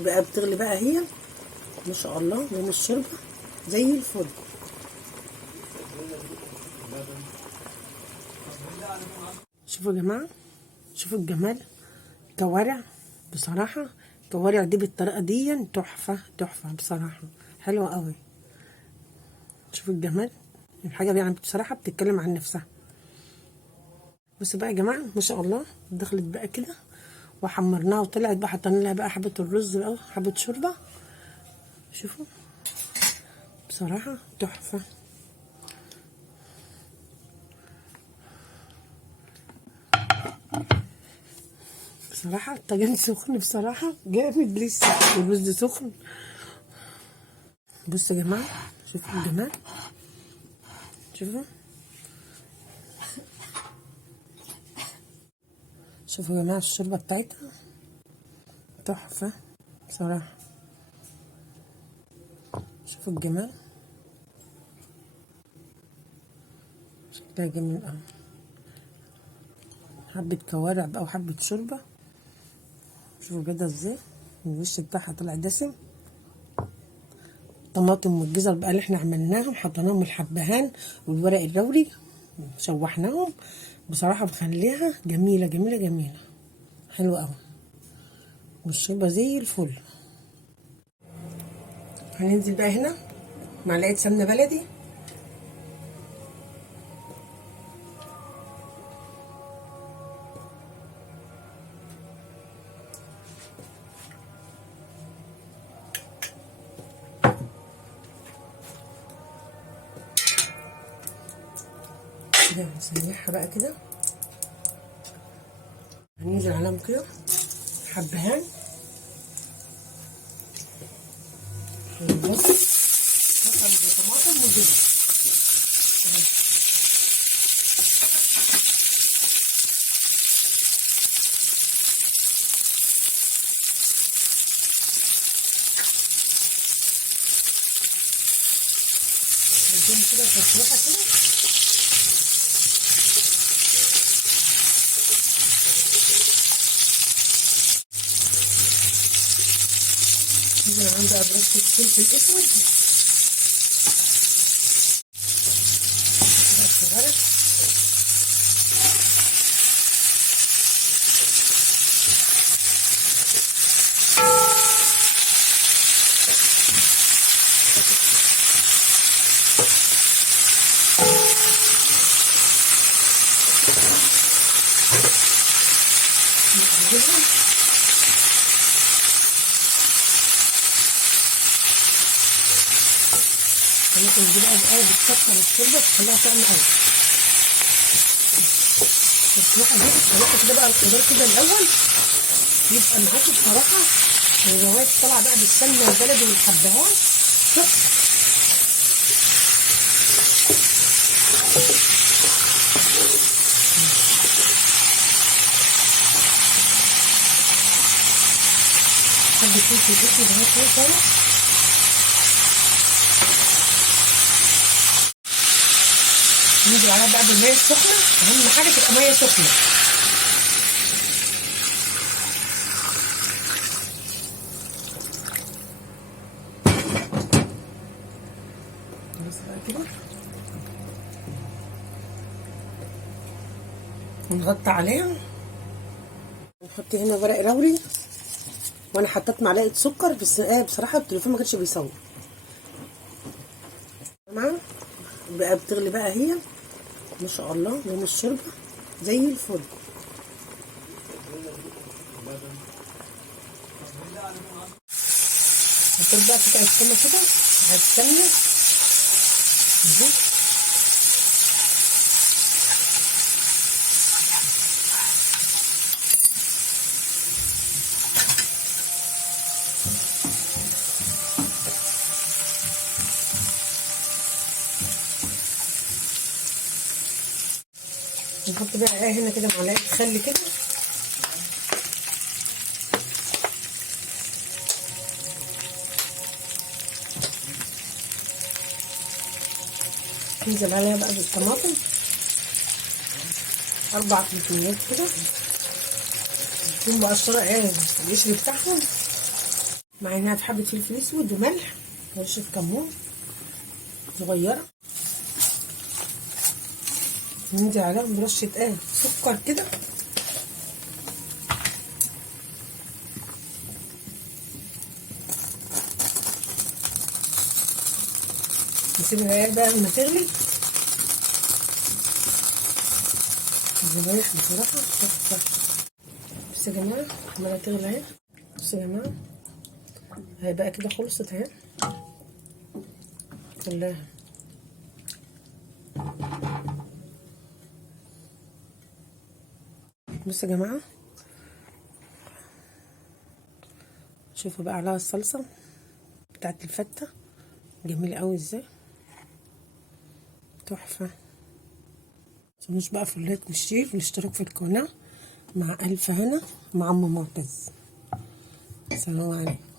بقى بتغلي بقى هي ما شاء الله، لون الشوربه زي الفل. شوفوا يا جماعه، شوفوا الجمال. كوارع بصراحه، كوارع دي بالطريقه دي تحفه تحفه بصراحه، حلوه قوي. شوفوا الجمال، الحاجه يعني بصراحه بتتكلم عن نفسها. بصوا بقى يا جماعه ما شاء الله، دخلت بقى كده وحمرناها وطلعت بقى، حطينا لها بقى حبه الرز بقى حبه شوربه. شوفوا بصراحه تحفه. بصراحه الطاجن سخن بصراحه جامد لسه، والرز سخن. بصوا يا جماعه، شوفوا الجمال، شوفوا شوفوا يا جماعه الشوربه بتاعتها تحفه بصراحه. شوفوا الجمال، شكلها جميل قوي. حبه كوارع بقى وحبه شوربه. شوفوا كده ازاي الوش بتاعها طلع دسم. طماطم والجزر بقى اللي احنا عملناهم، حطيناهم الحبهان والورق اللوري، شوحناهم بصراحه مخليها جميله جميله جميله، حلوه قوي، والشوربه زي الفل. هننزل بقى هنا معلقه سمنه بلدي، كده هنسيحها بقى كده. هننزل عليهم كده حبهان وبصل، بصل وطماطم وجبن. نديهم كده تسويحه كده. نزل عندي بقى برشة فلفل اسود صغيرة، ممكن دي بقى الأول بتكتر الشوربة تخليها طعم قوي. تسلقها دي تسلقها كده بقى الخضار كده الأول، يبقى معاكي بصراحة الرواية طالعة بقى بالسمنة البلدي والحبهان تحفة. حبة فلفل اسود اهو كويس. ننزل عليها بقى بالمية السخنة، أهم حاجة تبقى مية سخنة. بس بقى كده ونغطي عليها ونحط هنا ورق لوري، وانا حطيت معلقه سكر بس بصراحه التليفون ما كانش بيصور. تمام بقى بتغلي بقى هي ما شاء الله، لون الشوربه زي الفل. حطيت بقى قطع السمنه كده على السمنه اهو. نحط بقى هنا كده معلقه خل كده، ننزل عليها بقى بالطماطم 4 فلفلات كده، ثم مقشره القشر بتاعهم. معانا حبه فلفل اسود وملح ورشه كمون صغيره، ننزل عليهم برشه سكر كده، نسيب العيال بقى لما تغلي. الزبايح بصراحه تحفه. بصوا يا جماعه عماله تغلي اهي، بصوا يا جماعه اهي بقى كده خلصت اهي كلها. بصوا يا جماعه شوفوا بقى عليها الصلصه بتاعت الفته جميله قوي ازاي، تحفه. متنسوش بقى في اللايك والشير والاشتراك في القناه. مع الف هنا مع ام معتز. سلام عليكم.